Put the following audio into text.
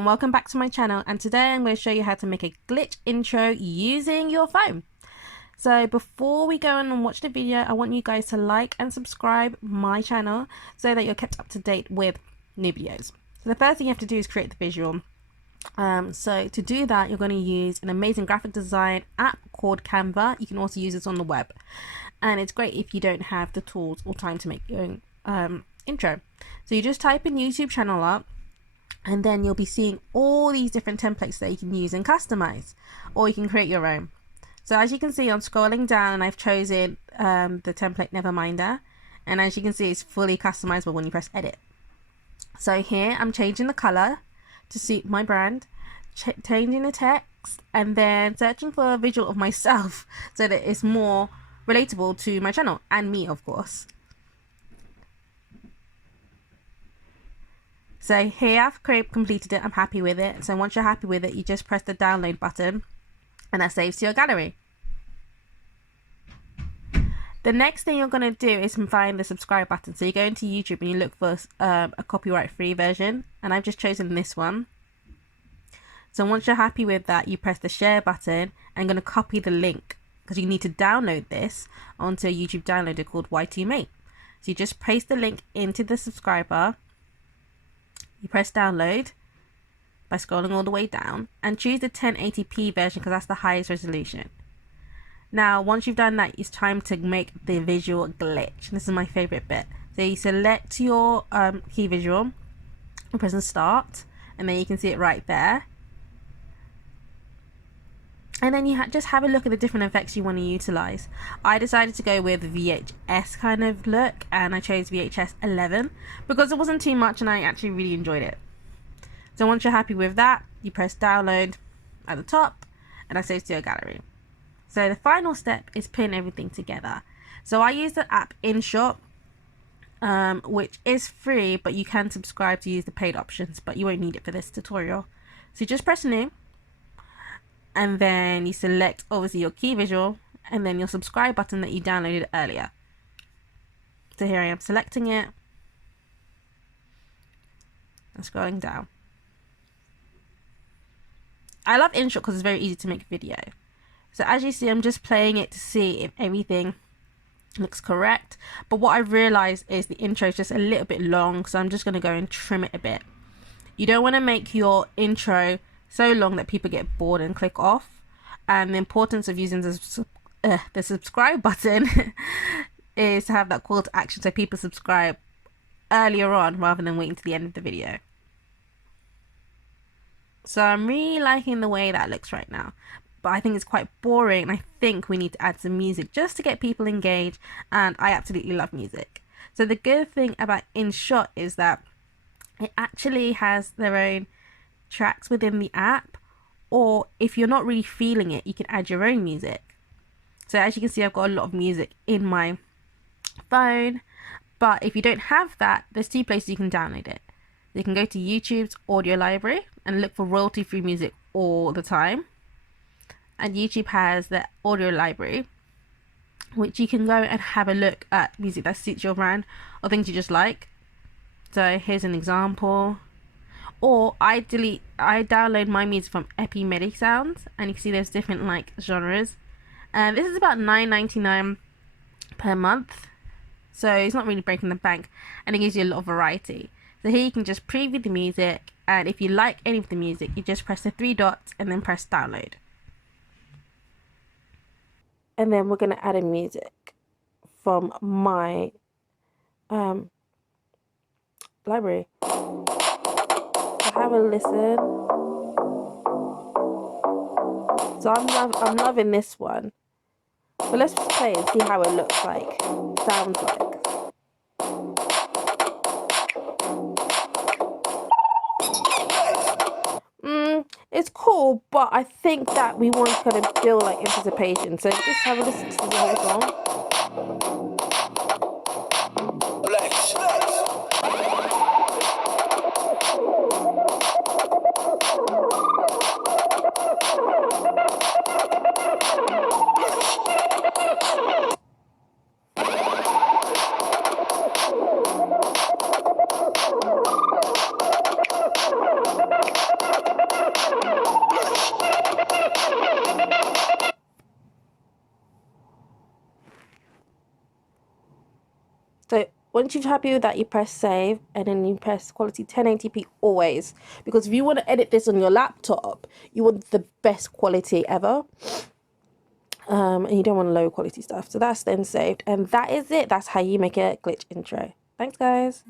and welcome back to my channel, and today I'm going to show you how to make a glitch intro using your phone. So before we go on and watch the video, I want you guys to like and subscribe my channel so that you're kept up to date with new videos. So the first thing you have to do is create the visual. So to do that, you're going to use an amazing graphic design app called CANVA. You can also use this on the web, and it's great if you don't have the tools or time to make your own intro. So you just type in YouTube channel up, and then you'll be seeing all these different templates that you can use and customize, or you can create your own. So as you can see, I'm scrolling down and I've chosen the template Neverminder, and as you can see, it's fully customizable when you press edit. So here I'm changing the color to suit my brand, changing the text, and then searching for a visual of myself so that it's more relatable to my channel and me, of course. So here I've completed it. I'm happy with it. So once you're happy with it, you just press the download button and that saves to your gallery. The next thing you're going to do is find the subscribe button. So you go into YouTube and you look for a copyright free version, and I've just chosen this one. So once you're happy with that, you press the share button, and I'm going to copy the link because you need to download this onto a YouTube downloader called Y2Mate. So you just paste the link into the subscriber. You press download by scrolling all the way down and choose the 1080p version because that's the highest resolution. Now, once you've done that, it's time to make the visual glitch. This is my favorite bit. So you select your key visual and press on start, and then you can see it right there. And then you just have a look at the different effects you want to utilize. I decided to go with VHS kind of look, and I chose VHS 11 because it wasn't too much and I actually really enjoyed it. So once you're happy with that, you press download at the top, and that saves to your gallery. So the final step is putting everything together. So I use the app INSHOT, which is free, but you can subscribe to use the paid options, but you won't need it for this tutorial. So you just press new, and then you select obviously your key visual and then your subscribe button that you downloaded earlier. So here I am selecting it and scrolling down. I love InShot because it's very easy to make a video. So as you see, I'm just playing it to see if everything looks correct, but what I've realized is the intro is just a little bit long, so I'm just going to go and trim it a bit. You don't want to make your intro so long that people get bored and click off, and the importance of using the subscribe button is to have that call to action so people subscribe earlier on rather than waiting to the end of the video. So I'm really liking the way that looks right now, but I think it's quite boring, and I think we need to add some music just to get people engaged, and I absolutely love music. So the good thing about InShot is that it actually has their own tracks within the app, or if you're not really feeling it, you can add your own music. So as you can see, I've got a lot of music in my phone, but if you don't have that, there's two places you can download it. You can go to YouTube's audio library and look for royalty free music all the time, and YouTube has the audio library, which you can go and have a look at music that suits your brand or things you just like. So here's an example. Or I download my music from Epi Sounds, and you can see there's different like genres, and this is about $9.99 per month, so it's not really breaking the bank, and it gives you a lot of variety. So here you can just preview the music, and if you like any of the music, you just press the three dots and then press download, and then we're going to add a music from my library. Have a listen. So I'm loving this one, but let's just play and see how it looks like, sounds like. It's cool, but I think that we want to kind of build like anticipation. So just have a listen to the whole song. Once you're happy with that, you press save, and then you press quality 1080p always, because if you want to edit this on your laptop, you want the best quality ever. And you don't want low quality stuff. So that's then saved, and that is it. That's how you make a glitch intro. Thanks, guys.